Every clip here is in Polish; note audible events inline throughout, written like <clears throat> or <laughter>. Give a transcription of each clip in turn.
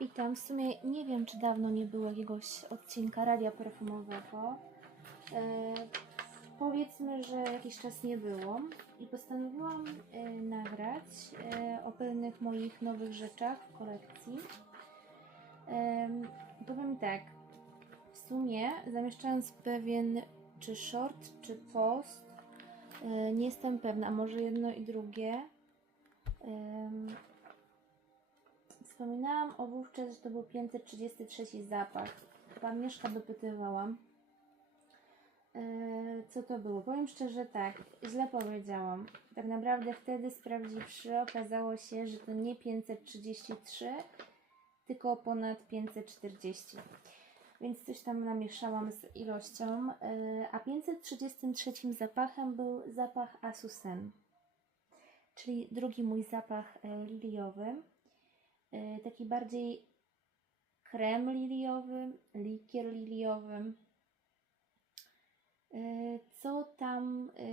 Witam. W sumie nie wiem, czy dawno nie było jakiegoś odcinka radia perfumowego. E, powiedzmy, że jakiś czas nie było i postanowiłam e, nagrać e, o pewnych moich nowych rzeczach w kolekcji. Em, powiem tak, w sumie zamieszczając pewien czy short, czy post, e, nie jestem pewna, a może jedno i drugie. Em, Wspominałam o wówczas, że to był 533 zapach. Chyba Mieszka dopytywałam. Eee, co to było? Powiem szczerze tak, źle powiedziałam. Tak naprawdę wtedy sprawdziwszy okazało się, że to nie 533, tylko ponad 540. Więc coś tam namieszałam z ilością. Eee, a 533 zapachem był zapach Asusen, czyli drugi mój zapach e, liliowy. E, taki bardziej krem liliowy, likier liliowy. E, Co tam e,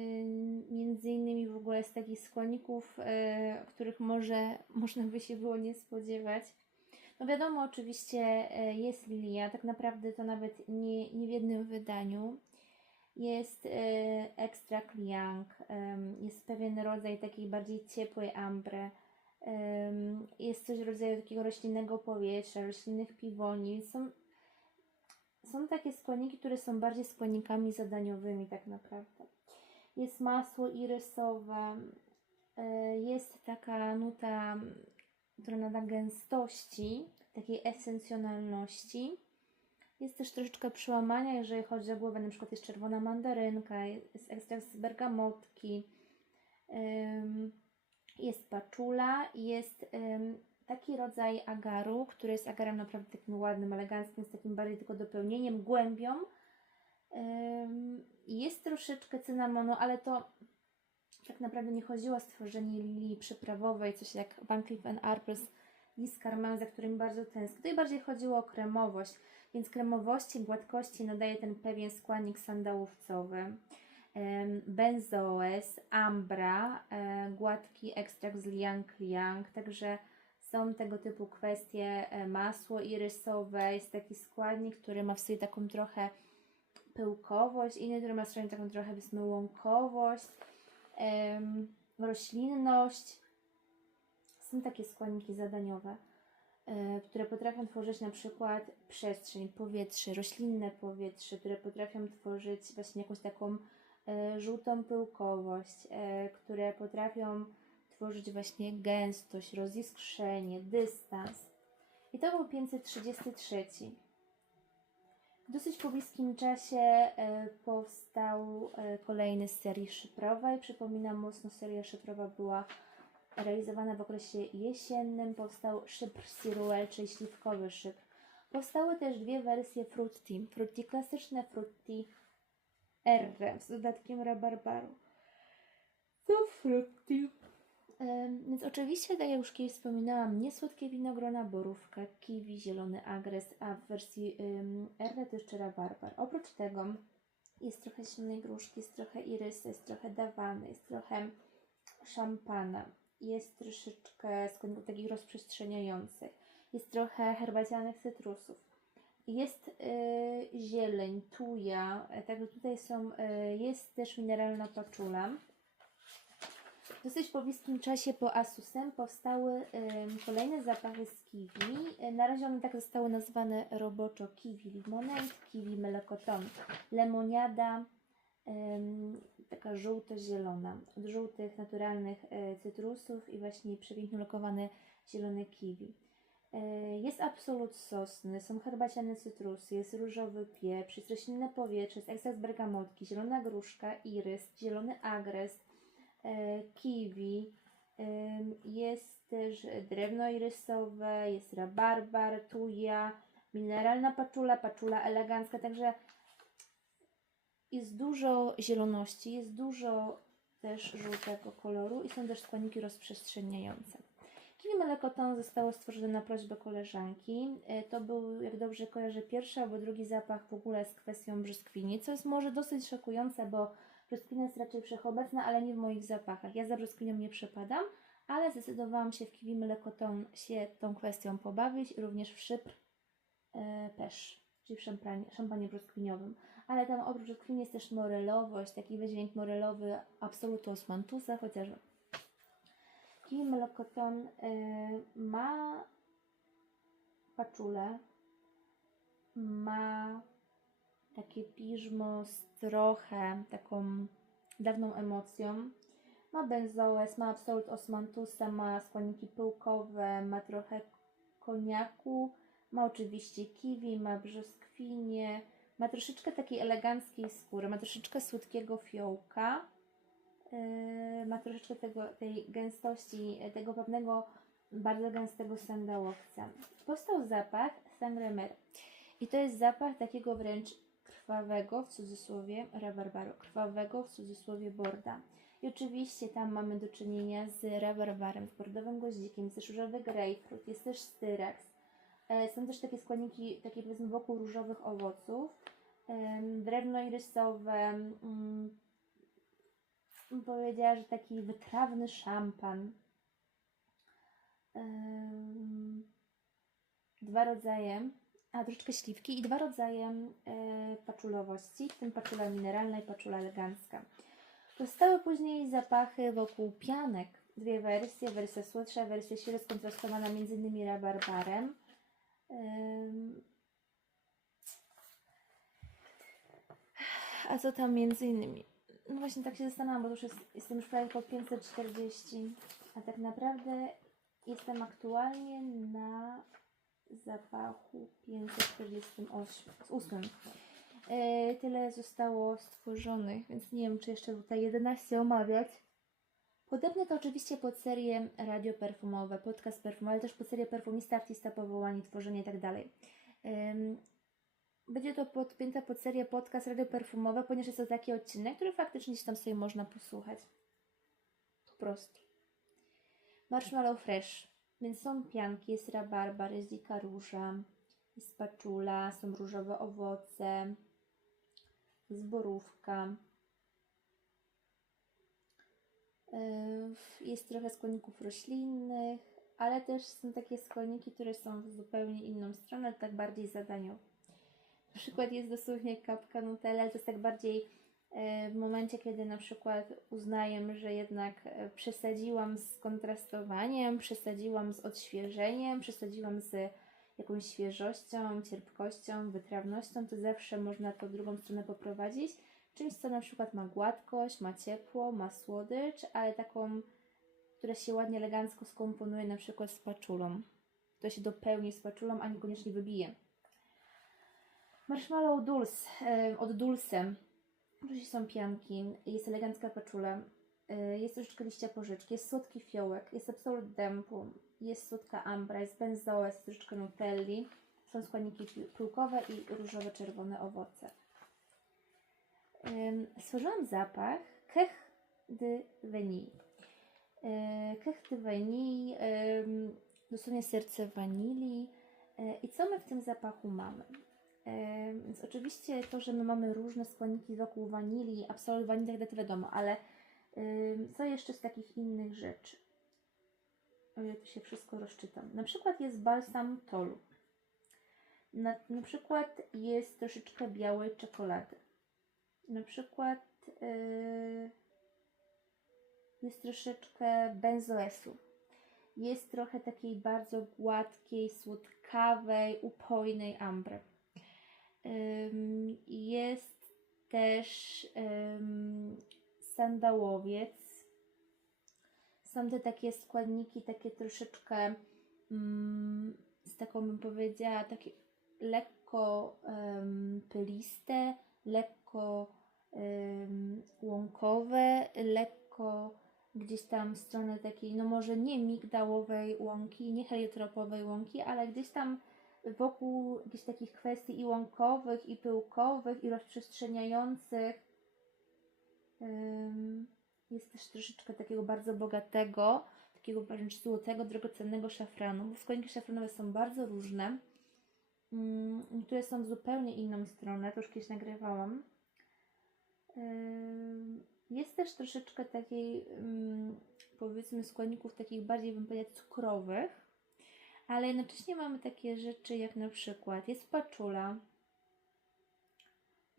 między innymi w ogóle z takich składników, których może <laughs> można by się było nie spodziewać. No wiadomo, oczywiście jest lilia, tak naprawdę to nawet nie, nie w jednym wydaniu. Jest ekstrakt em, jest pewien rodzaj takiej bardziej ciepłej ambry. Jest coś w rodzaju takiego roślinnego powietrza, roślinnych piwoni. Są, są takie składniki, które są bardziej składnikami zadaniowymi tak naprawdę. Jest masło irysowe, e, jest taka nuta, która nada gęstości, takiej esencjonalności. Jest też troszeczkę przełamania, jeżeli chodzi o głowę, na przykład jest czerwona mandarynka, jest ekstrakt z bergamotki. Jest paczula, jest taki rodzaj agaru, który jest agarem naprawdę takim ładnym, eleganckim, z takim bardziej tylko dopełnieniem, głębią. Jest troszeczkę cynamonu, ale to tak naprawdę nie chodziło o stworzenie lilii przyprawowej, coś jak Van Cleef Arpels Lis Carmen, za którym bardzo tęsknię. Tutaj bardziej chodziło o kremowość, więc kremowości, gładkości nadaje ten pewien składnik sandałowcowy benzoes, ambra, gładki ekstrakt z liang liang, także są tego typu kwestie, e, masło irysowe, jest taki składnik, który ma w sobie taką trochę pyłkowość, inny, który ma w sobie taką trochę powiedzmy łąkowość, roślinność. Są takie składniki zadaniowe, e, które potrafią tworzyć na przykład przestrzeń, powietrze, roślinne powietrze, które potrafią tworzyć właśnie jakąś taką żółtą pyłkowość, e, które potrafią tworzyć właśnie gęstość, roziskrzenie, dystans. I to był 533. W dosyć pobliskim czasie e, powstał e, kolejny z serii szyfrowej. Przypominam mocno, seria szyfrowa była realizowana w okresie jesiennym. Powstał szypr Ciruel, czyli śliwkowy szypr. Powstały też dwie wersje Frutti. Frutti klasyczne, Frutti R z dodatkiem rabarbaru. To Frutti. Więc oczywiście, tak jak już kiedyś wspominałam, niesłodkie winogrona, borówka, kiwi, zielony agres, a w wersji R to jeszcze rabarbar. Oprócz tego jest trochę zielonej gruszki, jest trochę irysa, jest trochę dawany, jest trochę szampana, jest troszeczkę składników takich rozprzestrzeniających, jest trochę herbacianych cytrusów. Jest y, zieleń, tuja, e, także tutaj są, y, jest też mineralna paczula. W dosyć pobliskim czasie po Asusem powstały kolejne zapachy z kiwi. Na razie one tak zostały nazwane roboczo kiwi limonade, kiwi melekoton, lemoniada, taka żółto-zielona, od żółtych naturalnych cytrusów i właśnie przepięknie lokowane zielone kiwi. Y, Jest absolut sosny, są herbaciane cytrusy, jest różowy pieprz, jest roślinne powietrze, jest ekstrakt bergamotki, zielona gruszka, irys, zielony agres, e, kiwi, ym, jest też drewno irysowe, jest rabarbar, tuja, mineralna paczula, paczula elegancka, także jest dużo zieloności, jest dużo też żółtego koloru i są też składniki rozprzestrzeniające. Kiwi Melekoton zostało stworzone na prośbę koleżanki. E, To był, jak dobrze kojarzę, pierwszy albo drugi zapach w ogóle z kwestią brzoskwini, co jest może dosyć szokujące, bo brzoskwina jest raczej wszechobecna, ale nie w moich zapachach. Ja za brzoskwinią nie przepadam, ale zdecydowałam się w kiwi mlekoton się tą kwestią pobawić również w szypr e, pesz, czyli w szampanie, szampanie brzoskwiniowym. Ale tam oprócz brzoskwini jest też morelowość, taki wydźwięk morelowy Absolutu Osmantusa chociażby. Kiwi mlekoton e, ma paczulę, ma takie piżmo z trochę taką dawną emocją. Ma benzoes, ma absolut osmantusa, ma składniki pyłkowe, ma trochę koniaku, ma oczywiście kiwi, ma brzoskwinie, ma troszeczkę takiej eleganckiej skóry, ma troszeczkę słodkiego fiołka, ma troszeczkę tego, tej gęstości, tego pewnego bardzo gęstego sandałowca. Powstał zapach sangremer. I to jest zapach takiego wręcz krwawego, w cudzysłowie, rabarbaru, krwawego, w cudzysłowie borda. I oczywiście tam mamy do czynienia z rabarbarem, z bordowym goździkiem, jest też różowy grapefruit, jest też styrex. E, Są też takie składniki, takie powiedzmy wokół różowych owoców. Drewno irysowe, mm, powiedziała, że taki wytrawny szampan. Dwa rodzaje, a troszeczkę śliwki i dwa rodzaje paczulowości, w tym paczula mineralna i paczula elegancka. Powstały później zapachy wokół pianek. Dwie wersje, wersja słodsza, wersja świeżo skontrastowana innymi rabarbarem. A co tam między innymi? No właśnie tak się zastanawiam, bo już jest, jestem już prawie po 540, a tak naprawdę jestem aktualnie na zapachu 548. E, tyle zostało stworzonych, więc nie wiem, czy jeszcze tutaj 11 omawiać. Podobne to oczywiście pod serię radioperfumowe, podcast perfumowy, ale też pod serię perfumista, artysta, powołanie, tworzenie itd. Ym, Będzie to podpięte pod serię podcast radioperfumowe, ponieważ jest to taki odcinek, który faktycznie tam sobie można posłuchać. Po prostu. Marshmallow Fresh. Więc są pianki, jest rabarbar, jest dzika róża, jest paczula, są różowe owoce, jest borówka. Yy, Jest trochę składników roślinnych, ale też są takie składniki, które są w zupełnie inną stronę, tak bardziej zadaniowe. Przykład jest dosłownie kapka Nutella, ale to jest tak bardziej e, w momencie, kiedy na przykład uznaję, że jednak e, przesadziłam z kontrastowaniem, przesadziłam z odświeżeniem, przesadziłam z jakąś świeżością, cierpkością, wytrawnością, to zawsze można to w drugą stronę poprowadzić. Czymś, co na przykład ma gładkość, ma ciepło, ma słodycz, ale taką, która się ładnie, elegancko skomponuje na przykład z paczulą. To się dopełni z paczulą, a niekoniecznie wybije. Marshmallow Dulce od Dulce. Oczywiście są pianki, jest elegancka paczula, jest troszeczkę liścia porzeczki, jest słodki fiołek, jest absolut dępu, jest słodka ambra, jest benzoes, jest troszeczkę nutelli, są składniki pi- pyłkowe i różowe, czerwone owoce. Stworzyłam zapach Kech de Vanille. E, Kech de Vanille, dosłownie serce wanilii. E, I co my w tym zapachu mamy? Więc oczywiście to, że my mamy różne składniki wokół wanilii, absolut wanilii, tak wiadomo, ale co jeszcze z takich innych rzeczy? O tu się wszystko rozczytam. Na przykład jest balsam tolu. Na, na przykład jest troszeczkę białej czekolady. Na przykład yy, jest troszeczkę benzoesu. Jest trochę takiej bardzo gładkiej, słodkawej, upojnej ambry. Jest też sandałowiec. Są te takie składniki, takie troszeczkę mm, z taką bym powiedziała, takie lekko pyliste, lekko łąkowe, lekko gdzieś tam w stronę takiej, no może nie migdałowej łąki, nie heliotropowej łąki, ale gdzieś tam wokół jakichś takich kwestii i łąkowych, i pyłkowych, i rozprzestrzeniających jest też troszeczkę takiego bardzo bogatego, takiego wręcz złotego, drogocennego szafranu. Bo składniki szafranowe są bardzo różne. Niektóre są w zupełnie inną stronę, to już kiedyś nagrywałam. Jest też troszeczkę takiej, powiedzmy, składników takich bardziej, bym powiedziała, cukrowych, ale jednocześnie mamy takie rzeczy jak na przykład jest paczula,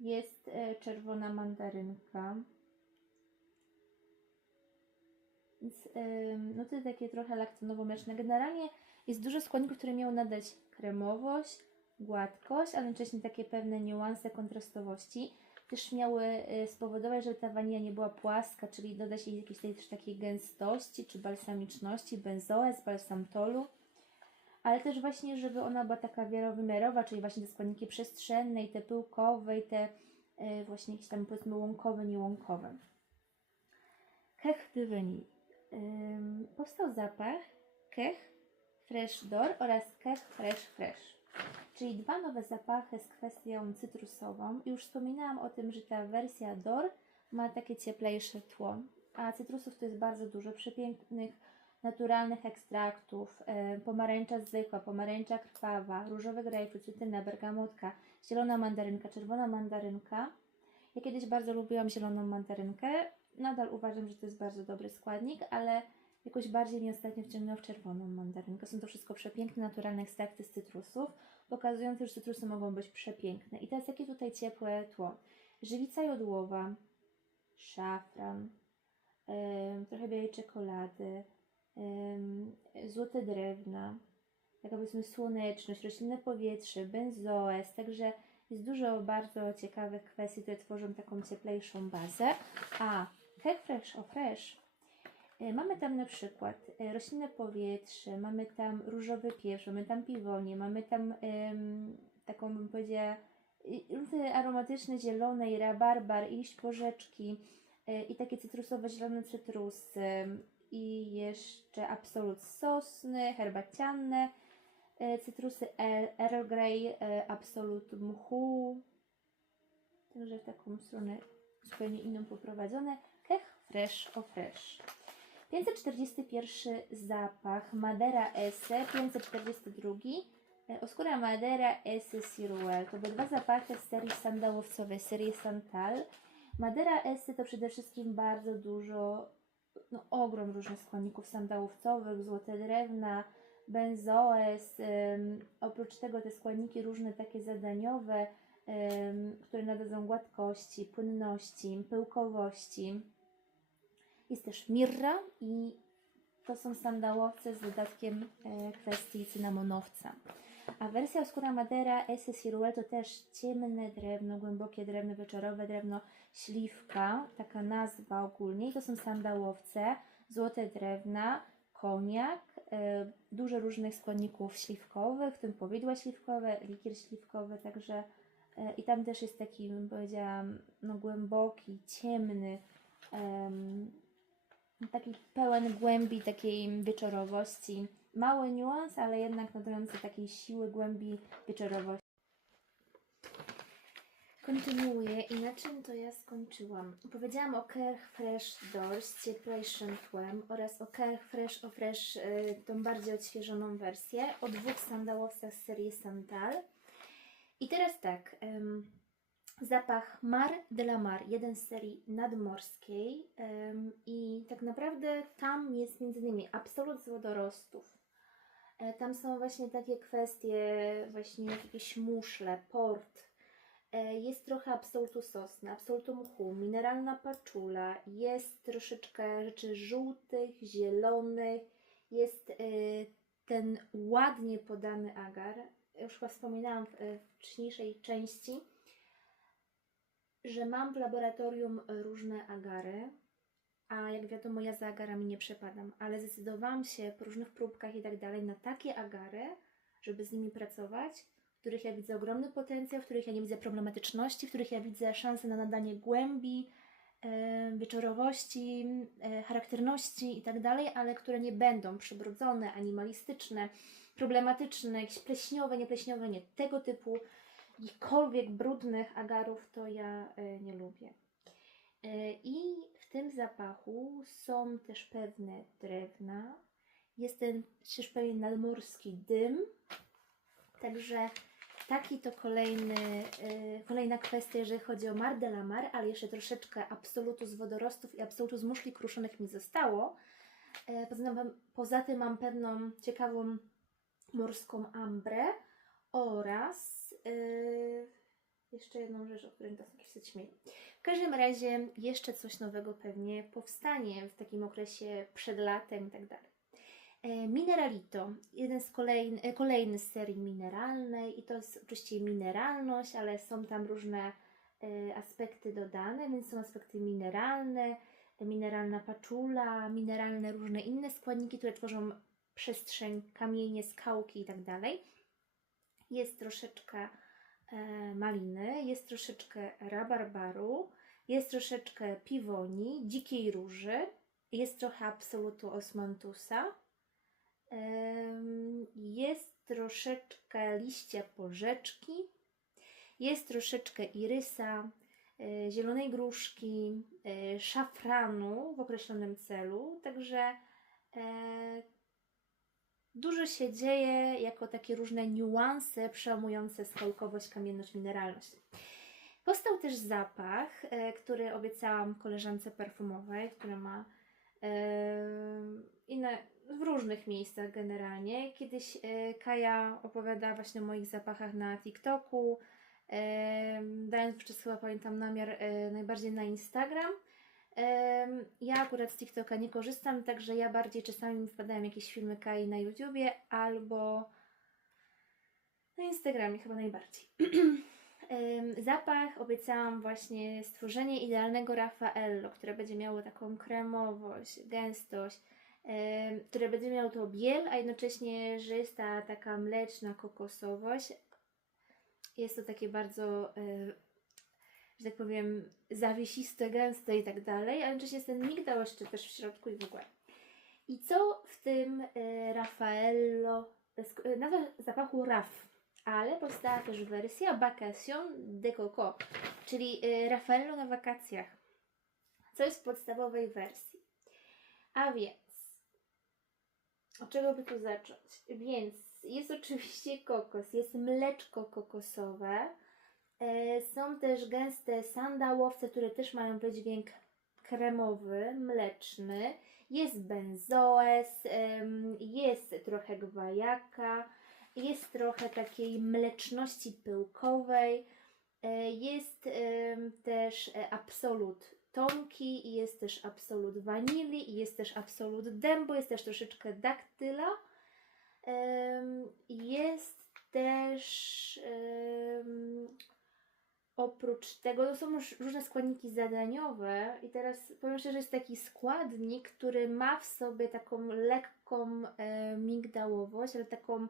jest e, czerwona mandarynka, więc ym, no to takie trochę laktonowo-mleczne. Generalnie jest dużo składników, które miały nadać kremowość, gładkość, ale jednocześnie takie pewne niuanse kontrastowości. Też miały y, spowodować, żeby ta wanilia nie była płaska, czyli dodać jej jakiejś tej, też takiej gęstości czy balsamiczności, benzoes, balsamtolu. Ale też właśnie, żeby ona była taka wielowymiarowa, czyli właśnie te składniki przestrzenne i te pyłkowe i te y, właśnie jakieś tam powiedzmy łąkowe, niełąkowe. Kech vanille. Ym, powstał zapach Kech Fresh Door oraz Kech Fresh Fresh. Czyli dwa nowe zapachy z kwestią cytrusową. Już wspominałam o tym, że ta wersja Door ma takie cieplejsze tło, a cytrusów to jest bardzo dużo przepięknych, naturalnych ekstraktów. Yy, pomarańcza zwykła, pomarańcza krwawa, różowy grejpfrut, cytryna, bergamotka, zielona mandarynka, czerwona mandarynka. Ja kiedyś bardzo lubiłam zieloną mandarynkę. Nadal uważam, że to jest bardzo dobry składnik, ale jakoś bardziej mnie ostatnio wciągnął w czerwoną mandarynkę. Są to wszystko przepiękne, naturalne ekstrakty z cytrusów, pokazujące, że cytrusy mogą być przepiękne. I teraz jakie tutaj ciepłe tło? Żywica jodłowa, szafran, ym, trochę białej czekolady, złote drewna, taka powiedzmy słoneczność, roślinne powietrze, benzoes, także jest dużo bardzo ciekawych kwestii, które tworzą taką cieplejszą bazę. A Fresh o Fresh y, mamy tam na przykład y, roślinne powietrze, mamy tam różowy pieprz, mamy tam piwonie, mamy tam ym, taką bym powiedziała nuty aromatyczne zielonej, rabarbar, liść porzeczki y, i takie cytrusowe zielone cytrusy i jeszcze absolut sosny, herbacianne, y, cytrusy Earl Grey, y, absolut mchu, także w taką stronę zupełnie inną poprowadzone. Kech Fresh o Fresh. 541 zapach Madera Esse, 542 e, Oscura Madera Esse Ciruel. To były dwa zapachy z serii sandałowcowej, serii Santal. Madera Esse to przede wszystkim bardzo dużo, no ogrom różnych składników sandałowcowych, złote drewna, benzoes, oprócz tego te składniki różne takie zadaniowe, które nadadzą gładkości, płynności, pyłkowości. Jest też mirra i to są sandałowce z dodatkiem e, kwestii cynamonowca. A wersja Oscura Madera S. Ciruel to też ciemne drewno, głębokie drewno, wieczorowe drewno, śliwka, taka nazwa ogólnie. I to są sandałowce, złote drewna, koniak, e, dużo różnych składników śliwkowych, w tym powidła śliwkowe, likier śliwkowy, także e, i tam też jest taki, bym powiedziała, no, głęboki, ciemny, em, taki pełen głębi, takiej wieczorowości. Mały niuans, ale jednak nadający takiej siły, głębi, wieczorowości. Kontynuuję i na czym to ja skończyłam? Powiedziałam o Kerch Fresh Door z cieplejszym tłem oraz o Kerch Fresh o Fresh, y, tą bardziej odświeżoną wersję, o dwóch sandałowcach z serii Santal. I teraz tak, ym, zapach Mar de la Mar, jeden z serii nadmorskiej ym, i tak naprawdę tam jest między innymi absolut z wodorostów. E, Tam są właśnie takie kwestie, właśnie jak jakieś muszle, port, Jest trochę absolutu sosny, absolutu mchu, mineralna paczula, jest troszeczkę rzeczy żółtych, zielonych, jest e, ten ładnie podany agar. Już chyba wspominałam w, e, w wcześniejszej części, że mam w laboratorium różne agary, a jak wiadomo, ja za agarami nie przepadam, ale zdecydowałam się po różnych próbkach i tak dalej na takie agary, żeby z nimi pracować, których ja widzę ogromny potencjał, w których ja nie widzę problematyczności, w których ja widzę szansę na nadanie głębi, e, wieczorowości, e, charakterności i tak ale które nie będą przybrudzone, animalistyczne, problematyczne, jakieś pleśniowe, niepleśniowe, nie. Tego typu jakichkolwiek brudnych agarów to ja e, nie lubię. I w tym zapachu są też pewne drewna, jest ten też pewien nadmorski dym, także taki to kolejny, y, kolejna kwestia, jeżeli chodzi o Mar de la Mar, ale jeszcze troszeczkę absolutu z wodorostów i absolutu z muszli kruszonych mi zostało. E, Poza tym, mam- pewną ciekawą morską ambrę oraz y, jeszcze jedną rzecz, o której teraz się śmieję. W każdym razie jeszcze coś nowego pewnie powstanie w takim okresie przed latem i tak dalej. E, Mineralito, jeden z kolejny, e, kolejny z serii mineralnej i to jest oczywiście mineralność, ale są tam różne e, aspekty dodane, więc są aspekty mineralne, mineralna paczula, mineralne różne inne składniki, które tworzą przestrzeń, kamienie, skałki i tak. Jest troszeczkę maliny, jest troszeczkę rabarbaru, jest troszeczkę piwoni, dzikiej róży, jest trochę absolutu osmantusa, jest troszeczkę liścia porzeczki, jest troszeczkę irysa, e, zielonej gruszki, e, szafranu w określonym celu, także e, dużo się dzieje jako takie różne niuanse przełamujące skałkowość, kamienność, mineralność. Powstał też zapach, który obiecałam koleżance perfumowej, która ma e, inne, w różnych miejscach generalnie. Kiedyś e, Kaja opowiada właśnie o moich zapachach na TikToku, dając wówczas chyba pamiętam namiar e, najbardziej na Instagram. Ja akurat z TikToka nie korzystam, także ja bardziej czasami mi wpadają jakieś filmy Kai na YouTubie albo na Instagramie chyba najbardziej. <clears throat> Zapach obiecałam właśnie stworzenie idealnego Raffaello, które będzie miało taką kremowość, gęstość, które będzie miało to biel, a jednocześnie żysta, taka mleczna kokosowość. Jest to takie bardzo, e, że tak powiem, zawiesiste, gęste i tak dalej, a jednocześnie jest ten migdał jeszcze też w środku i w ogóle. I co w tym e, Raffaello, sk- e, nazwa zapachu Raf, ale powstała też wersja Vacation de Coco, czyli e, Raffaello na wakacjach, co jest w podstawowej wersji. A więc, od czego by tu zacząć? Więc jest oczywiście kokos, jest mleczko kokosowe, e, są też gęste sandałowce, które też mają wydźwięk kremowy, mleczny, jest benzoes, jest trochę gwajaka, jest trochę takiej mleczności pyłkowej, e, jest też e, absolut tonki, jest też absolut wanilii, i jest też absolut dębu, jest też troszeczkę daktyla. Jest też oprócz tego, to są już różne składniki zadaniowe i teraz powiem szczerze, jest taki składnik, który ma w sobie taką lekką e, migdałowość, ale taką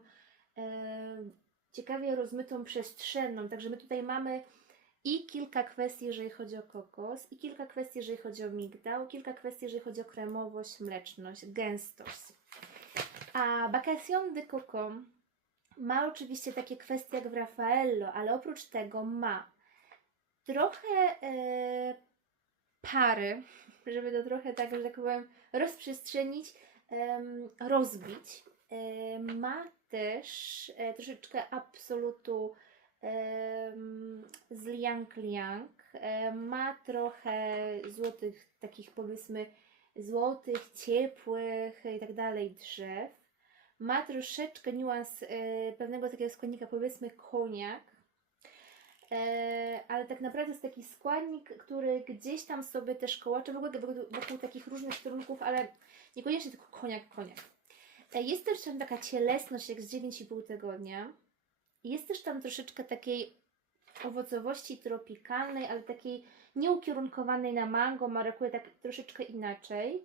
ciekawie rozmytą przestrzenną, także my tutaj mamy i kilka kwestii, jeżeli chodzi o kokos, i kilka kwestii, jeżeli chodzi o migdał, kilka kwestii, jeżeli chodzi o kremowość, mleczność, gęstość. A Vacation de Coco ma oczywiście takie kwestie jak w Raffaello, ale oprócz tego ma trochę e, pary, <laughs> żeby to trochę tak, że tak powiem, rozprzestrzenić, em, rozbić. E, ma też e, troszeczkę absolutu em, z liang liang. E, ma trochę złotych, takich powiedzmy złotych, ciepłych i tak dalej drzew. Ma troszeczkę niuans e, pewnego takiego składnika, powiedzmy koniak. E, ale tak naprawdę jest taki składnik, który gdzieś tam sobie też kołacze w ogóle wokół, wokół takich różnych kierunków, ale niekoniecznie tylko koniak, koniak. Jest też tam taka cielesność jak z 9,5 tygodnia. Jest też tam troszeczkę takiej owocowości tropikalnej, ale takiej nieukierunkowanej na mango, marakuje tak troszeczkę inaczej.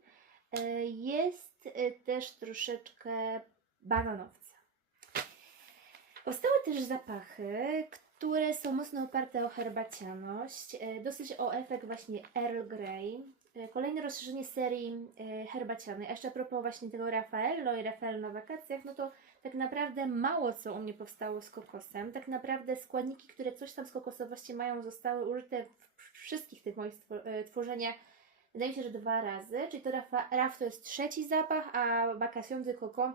E, Jest e, też troszeczkę bananowca. Powstały też zapachy, które są mocno oparte o herbacianość, e, dosyć o efekt właśnie Earl Grey. E, Kolejne rozszerzenie serii e, herbacianej. A jeszcze a propos właśnie tego Raffaello i Raffaello na wakacjach, no to tak naprawdę mało co u mnie powstało z kokosem. Tak naprawdę składniki, które coś tam z kokosowości mają, zostały użyte w wszystkich tych moich e, tworzeniach. Wydaje mi się, że dwa razy. Czyli to Rafa, Raf to jest trzeci zapach, a Vacation de Coco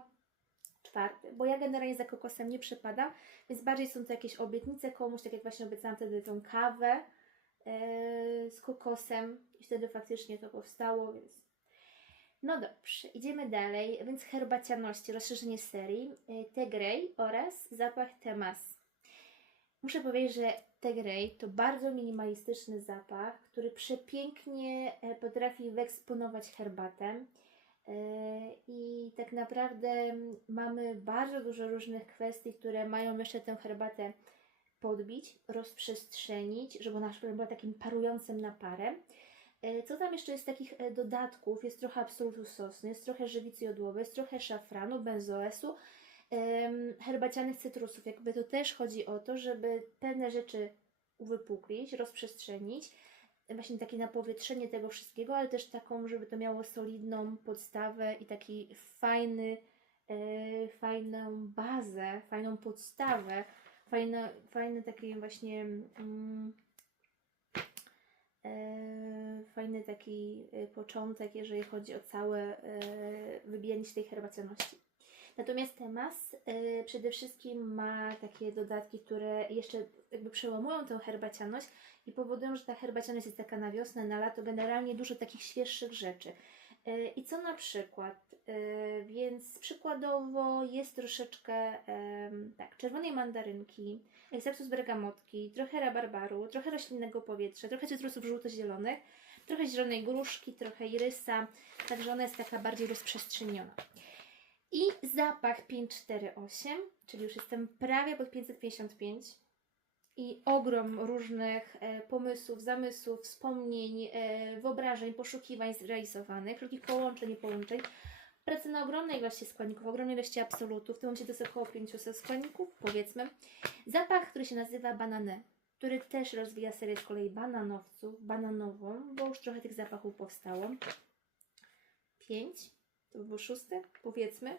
czwarty, bo ja generalnie za kokosem nie przepadam, więc bardziej są to jakieś obietnice komuś, tak jak właśnie obiecałam wtedy tą kawę z kokosem i wtedy faktycznie to powstało, więc no dobrze, idziemy dalej, więc herbacianości, rozszerzenie serii, e, Tegrej oraz zapach Temas. Muszę powiedzieć, że Tegrej to bardzo minimalistyczny zapach, który przepięknie e, potrafi wyeksponować herbatę. E, I tak naprawdę mm, mamy bardzo dużo różnych kwestii, które mają jeszcze tę herbatę podbić, rozprzestrzenić, żeby ona była takim parującym naparem. E, Co tam jeszcze jest takich e, dodatków? Jest trochę absolutu sosny, jest trochę żywicy jodłowej, jest trochę szafranu, benzoesu, herbacianych cytrusów. Jakby to też chodzi o to, żeby pewne rzeczy uwypuklić, rozprzestrzenić, właśnie takie napowietrzenie tego wszystkiego, ale też taką, żeby to miało solidną podstawę i taki fajny, e, fajną bazę, fajną podstawę, fajne, fajny taki właśnie mm, e, fajny taki e, początek, jeżeli chodzi o całe e, wybijanie się tej herbacjoności. Natomiast Temas e, przede wszystkim ma takie dodatki, które jeszcze jakby przełamują tę herbacianość i powodują, że ta herbacianość jest taka na wiosnę, na lato, generalnie dużo takich świeższych rzeczy. E, I co na przykład? E, Więc przykładowo jest troszeczkę tak, czerwonej mandarynki, z bergamotki, trochę rabarbaru, trochę roślinnego powietrza, trochę cytrusów żółto-zielonych, trochę zielonej gruszki, trochę irysa, także ona jest taka bardziej rozprzestrzeniona. I zapach 548, czyli już jestem prawie pod 555 i ogrom różnych e, pomysłów, zamysłów, wspomnień, e, wyobrażeń, poszukiwań zrealizowanych, wszelkich połączeń i połączeń. Pracy na ogromnej ilości składników, ogromnej ilości absolutów, w tym momencie to jest około 500 składników, powiedzmy. Zapach, który się nazywa banane, który też rozwija serię z kolei bananowców, bananową, bo już trochę tych zapachów powstało. 5, to by był szósty, powiedzmy.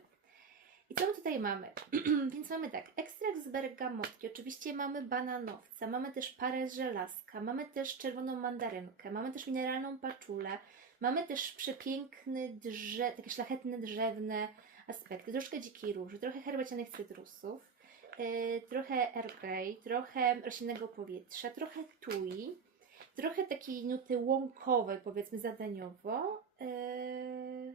I co my tutaj mamy? <clears throat> Więc mamy tak, ekstrakt z bergamotki, oczywiście mamy bananowca, mamy też parę z żelazka, mamy też czerwoną mandarynkę, mamy też mineralną paczulę, mamy też przepiękny, drze, takie szlachetne drzewne aspekty, troszkę dzikiej róży, trochę herbacianych cytrusów, yy, trochę Earl Grey, trochę roślinnego powietrza, trochę tui, trochę takiej nuty łąkowej, powiedzmy zadaniowo, yy,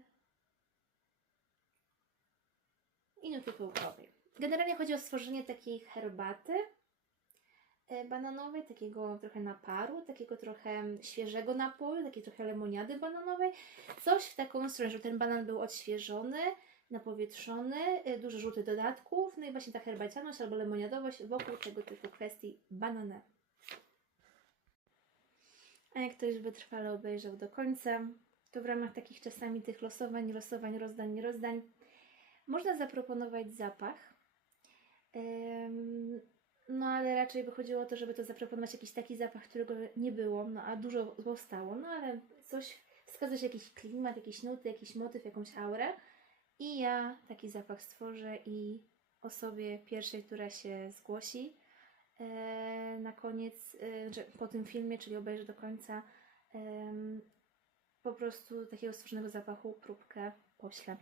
i nuty pyłkowej. Generalnie chodzi o stworzenie takiej herbaty e, bananowej, takiego trochę naparu, takiego trochę świeżego napoju, takiej trochę lemoniady bananowej. Coś w taką stronę, żeby ten banan był odświeżony, napowietrzony, e, dużo żółtych dodatków, no i właśnie ta herbacianość albo lemoniadowość wokół tego typu kwestii banana. A jak ktoś wytrwale obejrzał do końca, to w ramach takich czasami tych losowań, losowań, rozdań, rozdań można zaproponować zapach. No ale raczej by chodziło o to, żeby to zaproponować jakiś taki zapach, którego nie było, no a dużo powstało. No ale coś, się jakiś klimat, jakieś nuty, jakiś motyw, jakąś aurę. I ja taki zapach stworzę i osobie pierwszej, która się zgłosi e, na koniec, e, że po tym filmie, czyli obejrzy do końca, po prostu takiego stworzonego zapachu próbkę poślę.